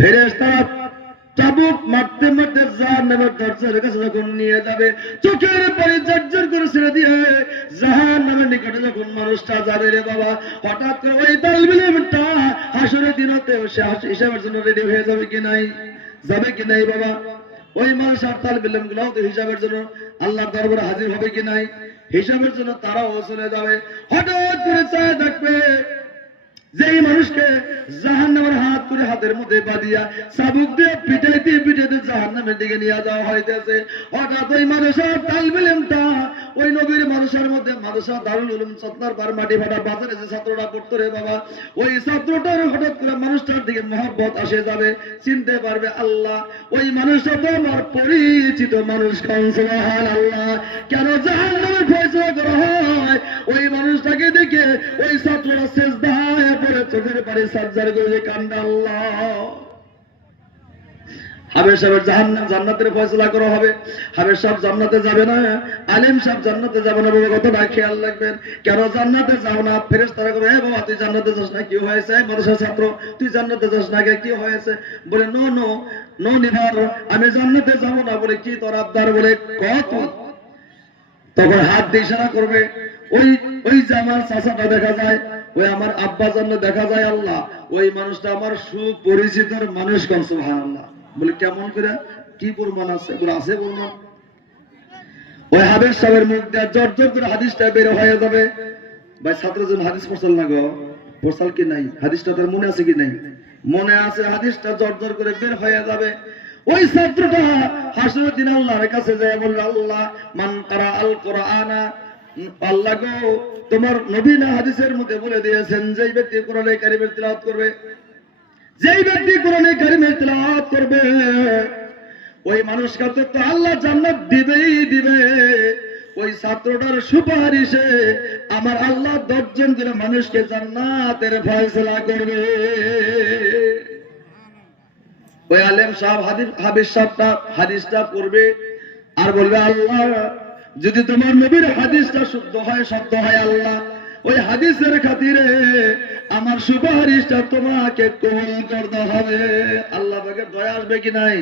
ফেরেশতারা চাবুক মারতে মারতে জাহান্নামের দরজার কাছে যখন নিয়ে যাবে, চোখের পানি ঝরঝর করে ছেড়ে দিয়ে জাহান্নামের নিকটে যখন মানুষটা যাবে রে বাবা, হঠাৎ করে ওই তালবিল ইলমটা হাসরের দিনতে সে হিসাবের জন্য রেডি হয়ে যাবে কি নাই? যাবে কি নাই বাবা? ওই মানুষ আর তালবিল ইলমগুলোও তো হিসাবের জন্য আল্লাহর দরবারে হাজির হবে কি নাই? হিসাবের জন্য তারাও চলে যাবে। হঠাৎ করে চায় দেখবে যেই মানুষকে জাহান্নামের হাত করে হাতের মধ্যে বাঁধিয়া চাবুক দিয়ে পিটাইতে পিটাইতে জাহান্নামের দিকে নিয়ে যাওয়া হইতেছে, হঠাৎ ওই মানুষের তালবিল ইলমটা ওই নবীর মানুষের মধ্যে মাদ্রাসা দারুল উলুম চত্বর পার মাটি ফাটা বাজারে যে ছাত্রটা পড়তো রে বাবা, ওই ছাত্রটার হঠাৎ করে মানুষটার দিকে মহব্বত আসে যাবে, চিনতে পারবে আল্লাহ ওই মানুষটা তো আমার পরিচিত মানুষ। কোন সুবহানাল্লাহ। কেন জাহান্নামের ফয়সালা করা হয়? ওই মানুষটাকে দেখে ওই ছাত্রটা সিজদায় পড়ে চোখের পানি সাজ্জার করে কান্দে আল্লাহ। হাবের সাহেবের জান্নাতের ফয়সালা করা হবে। হাবের সাহেব জান্নাতে যাবে না, আলেম সাহেব জান্নাতে যাবে না। বাবা কতটা খেয়াল রাখবেন। কেন জান্নাতে যাও না? ফেরেশতারা বলে, হে বাবা তুই জান্নাতে যাস না, কি হয়েছে? মাদ্রাসার ছাত্র তুই জান্নাতে যাস না, কি হয়েছে? বলে নো নো নো নিভার, আমি জান্নাতে যাব না। বলে কি তোর আবদার? বলে কত? তখন হাত দিয়ে ইশারা করবে। ওই ওই যে আমার চাচাটা দেখা যায়, ওই আমার আব্বা জন্য দেখা যায় আল্লাহ, ওই মানুষটা আমার সুপরিচিত মানুষ। কোন সুবহানাল্লাহ। বলে কেমন করে? কি প্রমাণ আছে? বলে আছে প্রমাণ। ওই হাবের সাহেবের মুখ দিয়ে জোর জোর করে হাদিসটা বের হয়ে যাবে। ভাই ছাত্রজন হাদিস পড়ছাল না গো? পড়ছাল কি নাই? হাদিসটা তার মনে আছে কি নাই? মনে আছে। হাদিসটা জোর জোর করে বের হয়ে যাবে। ওই ছাত্রটা হাসরের দিন আল্লাহর কাছে যায়, বলল আল্লাহ মান কারা আল কোরআনা, আল্লাহ গো তোমার নবী না হাদিসের মধ্যে বলে দিয়েছেন যেই ব্যক্তি কোরআনে কারীমের তিলাওয়াত করবে, যেই ব্যক্তি কোরআনে কারীমের তিলাওয়াত করবে ওই মানুষকে তো আল্লাহ জান্নাত দিবেই দিবে। ওই ছাত্রটার সুপারিশে আমার আল্লাহ 10 জন করে মানুষকে জান্নাতের ফয়সালা করবে। ওই আলেম সাহেব হাবিব সাহেবটা হাদিসটা পড়বে আর বলবে আল্লাহ যদি তোমার নবীর হাদিসটা শুদ্ধ হয় সত্য হয় আল্লাহ, ওই হাদিসের খাতিরে আমার সুপারিশটা তোমাকে কবুল করতে হবে। আল্লাহ পাকের দয়া আসবে কি নাই?